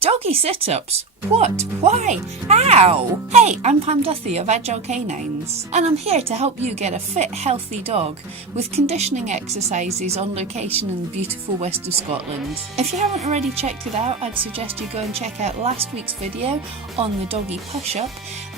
Doggy sit-ups? What? Why? How? Hey, I'm Pam Duthie of Agile Canines, and I'm here to help you get a fit, healthy dog with conditioning exercises on location in the beautiful west of Scotland. If you haven't already checked it out, I'd suggest you go and check out last week's video on the doggy push-up.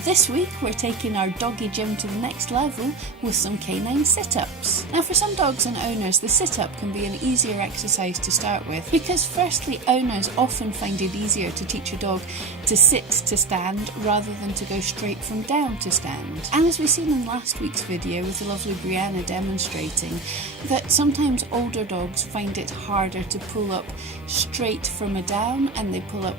This week we're taking our doggy gym to the next level with some canine sit-ups. Now for some dogs and owners, the sit-up can be an easier exercise to start with because firstly, owners often find it easier to teach a dog to sit to stand rather than to go straight from down to stand. And as we've seen in last week's video with the lovely Brianna demonstrating, that sometimes older dogs find it harder to pull up straight from a down, and they pull up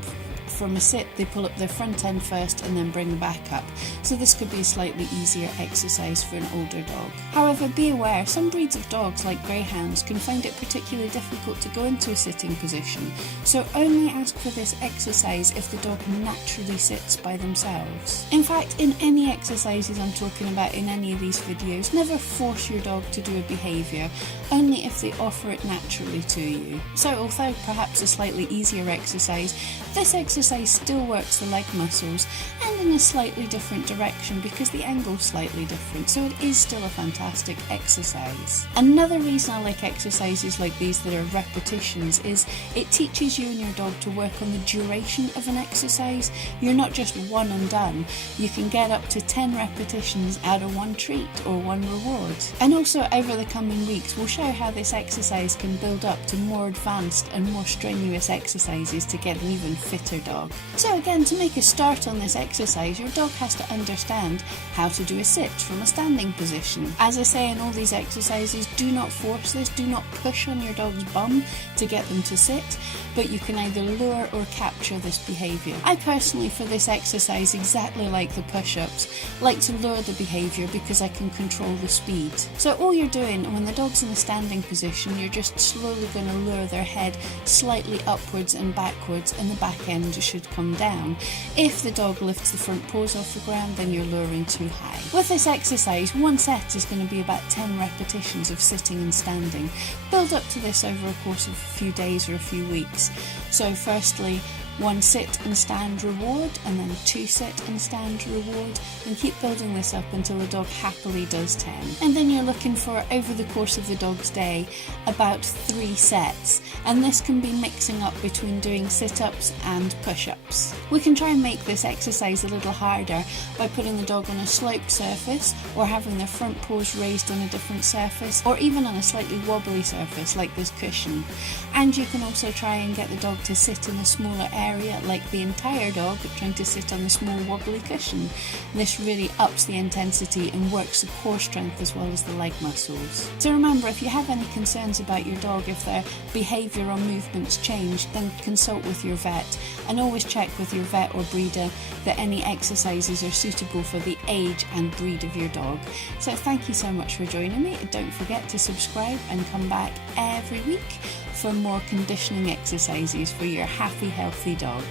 from a sit, they pull up their front end first and then bring back up. So this could be a slightly easier exercise for an older dog. However, be aware, some breeds of dogs like greyhounds can find it particularly difficult to go into a sitting position. So only ask for this exercise if the dog naturally sits by themselves. In fact, in any exercises I'm talking about in any of these videos, never force your dog to do a behaviour, only if they offer it naturally to you. So although perhaps a slightly easier exercise, this exercise still works the leg muscles and in a slightly different direction because the angle's slightly different, so it is still a fantastic exercise. Another reason I like exercises like these that are repetitions is it teaches you and your dog to work on the duration of an exercise. You're not just one and done, you can get up to 10 repetitions out of one treat or one reward. And also over the coming weeks we'll show how this exercise can build up to more advanced and more strenuous exercises to get an even fitter dog. So again, to make a start on this exercise, your dog has to understand how to do a sit from a standing position. As I say in all these exercises, do not force this, do not push on your dog's bum to get them to sit, but you can either lure or capture this behaviour. I personally, for this exercise, exactly like the push-ups, like to lure the behaviour because I can control the speed. So all you're doing when the dog's in a standing position, you're just slowly going to lure their head slightly upwards and backwards, and the back end should come down. If the dog lifts the front paws off the ground, then you're luring too high. With this exercise, one set is going to be about 10 repetitions of sitting and standing. Build up to this over a course of a few days or a few weeks. So firstly, 1 sit and stand reward, and then 2 sit and stand reward, and keep building this up until the dog happily does 10. And then you're looking for, over the course of the dog's day, about 3 sets, and this can be mixing up between doing sit-ups and push-ups. We can try and make this exercise a little harder by putting the dog on a sloped surface, or having their front paws raised on a different surface, or even on a slightly wobbly surface like this cushion. And you can also try and get the dog to sit in a smaller area, like the entire dog trying to sit on the small wobbly cushion. This really ups the intensity and works the core strength as well as the leg muscles. So remember, if you have any concerns about your dog, if their behaviour or movements change, then consult with your vet, and always check with your vet or breeder that any exercises are suitable for the age and breed of your dog. So thank you so much for joining me. Don't forget to subscribe and come back every week for more conditioning exercises for your happy, healthy dog.